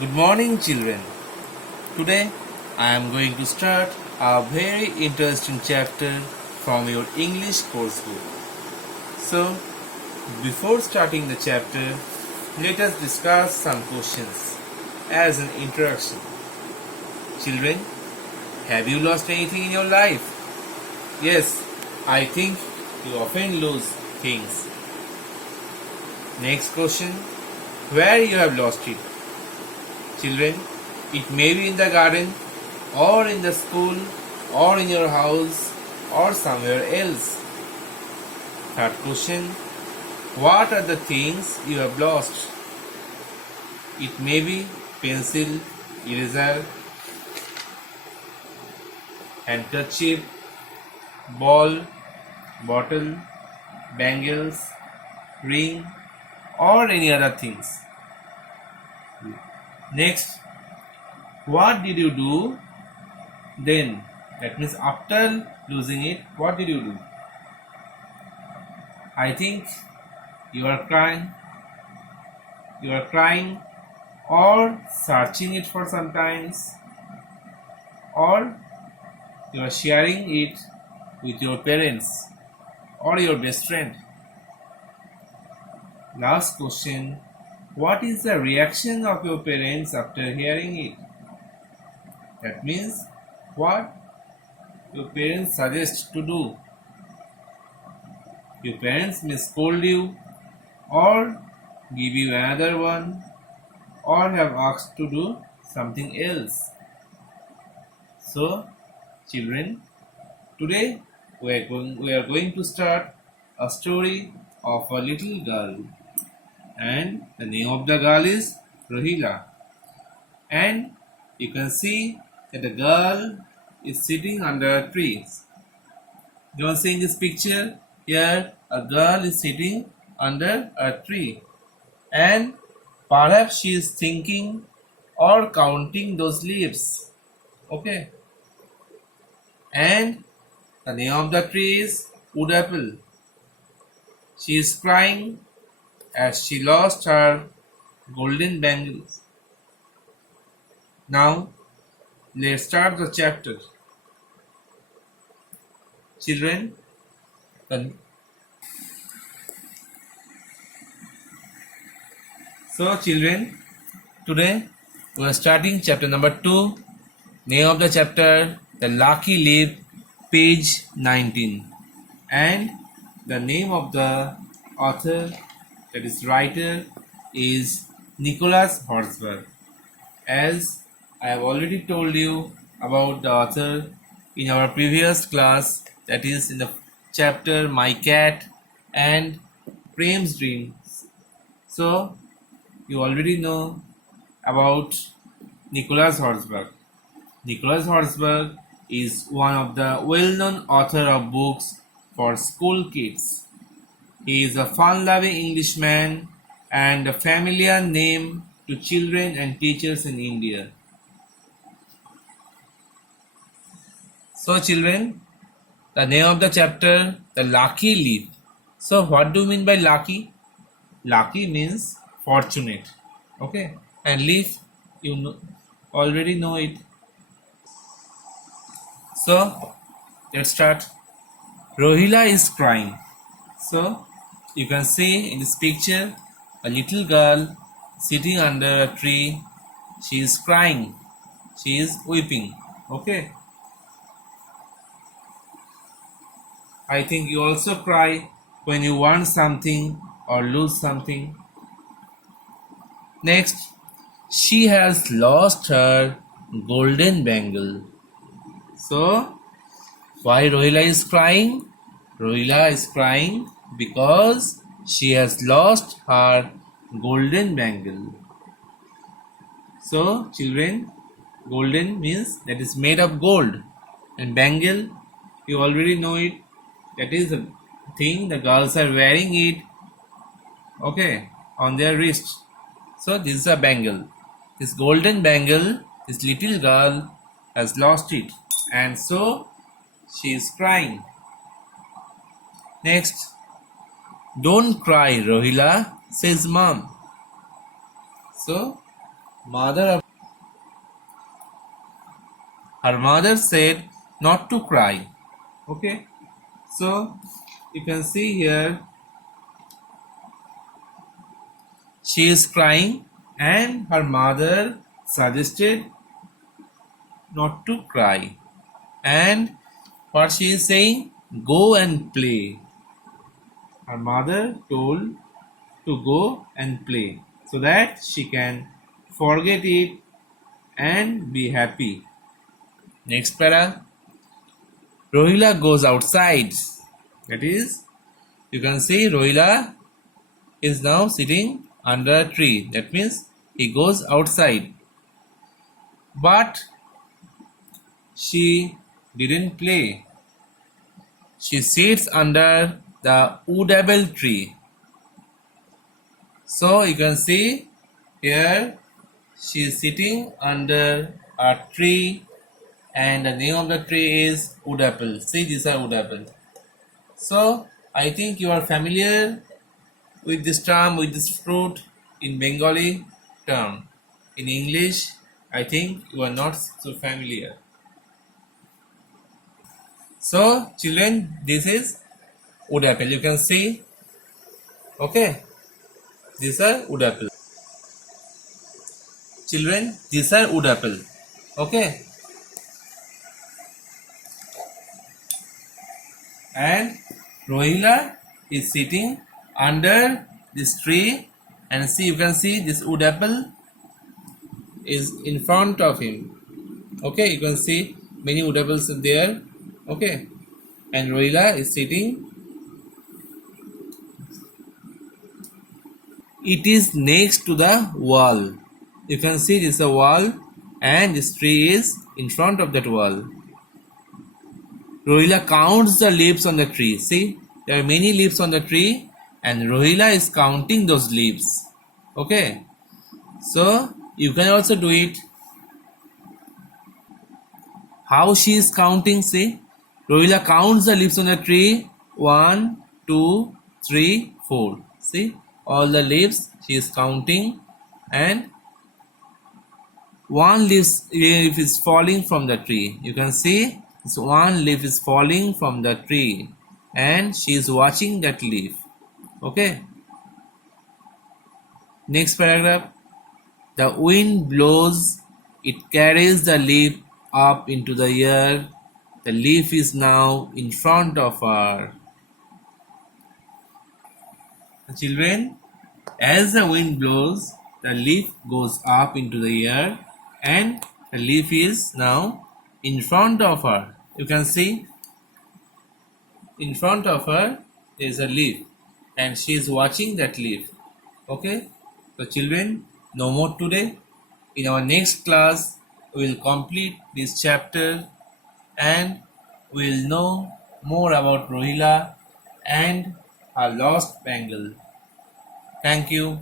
Good morning, children. Today I am going to start a very interesting chapter from your English course book. So, before starting the chapter, let us discuss some questions as an introduction. Children, have you lost anything in your life? Yes, I think you often lose things. Next question, where you have lost it? Children, it may be in the garden, or in the school, or in your house, or somewhere else. Third question, what are the things you have lost? It may be pencil, eraser, handkerchief, ball, bottle, bangles, ring, or any other things. Next, what did you do then? That means after losing it, what did you do? I think you are crying. You are crying or searching it for some times, or you are sharing it with your parents or your best friend. Last question, what is the reaction of your parents after hearing it? That means what your parents suggest to do. Your parents may scold you or give you another one or have asked to do something else. So, children, today we are going to start a story of a little girl, and the name of the girl is Rohila. And you can see that the girl is sitting under a tree. You are seeing this picture here. A girl is sitting under a tree, and perhaps she is thinking or counting those leaves. Okay. And the name of the tree is wood apple. She is crying as she lost her golden bangles. Now, let's start the chapter. Children, today we are starting chapter number 2. Name of the chapter, The Lucky Leaf, page 19. And the name of the author, that is writer, is Nicholas Horsburgh. As I have already told you about the author in our previous class, that is in the chapter My Cat and Prem's Dreams. So, you already know about Nicholas Horsburgh. Nicholas Horsburgh is one of the well-known author of books for school kids. He is a fun-loving Englishman and a familiar name to children and teachers in India. So children, the name of the chapter, The Lucky Leaf. So what do you mean by lucky? Lucky means fortunate. Okay, and leaf, already know it. So let's start. Rohila is crying. So you can see in this picture a little girl sitting under a tree. She is crying. She is weeping. Okay. I think you also cry when you want something or lose something. Next, she has lost her golden bangle. So, why Rohila is crying? Rohila is crying because she has lost her golden bangle. So, children, golden means that is made of gold, and bangle, you already know it. That is the thing the girls are wearing it, okay, on their wrist. So this is a bangle. This golden bangle, this little girl has lost it, and so she is crying. Next, don't cry, Rohila, says mom. So mother, her mother said not to cry. Okay, so you can see here she is crying and her mother suggested not to cry. And what she is saying, go and play. Her mother told to go and play so that she can forget it and be happy. Next para, Rohila goes outside. That is, you can see Rohila is now sitting under a tree. That means he goes outside. But she didn't play. She sits under the wood apple tree. So you can see here she is sitting under a tree and the name of the tree is wood apple. See, these are wood apple. So I think you are familiar with this term, with this fruit in Bengali term. In English, I think you are not so familiar. So children, this is wood apple. You can see, okay, these are wood apple. Children, these are wood apple. Okay, and Rohila is sitting under this tree, and see, you can see this wood apple is in front of him. Okay, you can see many wood apples there. Okay, and Rohila is sitting. It is next to the wall. You can see this is a wall and this tree is in front of that wall. Rohila counts the leaves on the tree. See, there are many leaves on the tree and Rohila is counting those leaves. Okay, so you can also do it. How she is counting? See, Rohila counts the leaves on the tree. 1, 2, 3, 4. See, all the leaves she is counting, and one leaf is falling from the tree. You can see this one leaf is falling from the tree and she is watching that leaf. Okay, next paragraph. The wind blows, it carries the leaf up into the air. The leaf is now in front of her. Children, as the wind blows, the leaf goes up into the air and the leaf is now in front of her. You can see in front of her there is a leaf and she is watching that leaf. Okay, so children, no more today. In our next class, we will complete this chapter and we will know more about Rohila and her lost bangle. Thank you.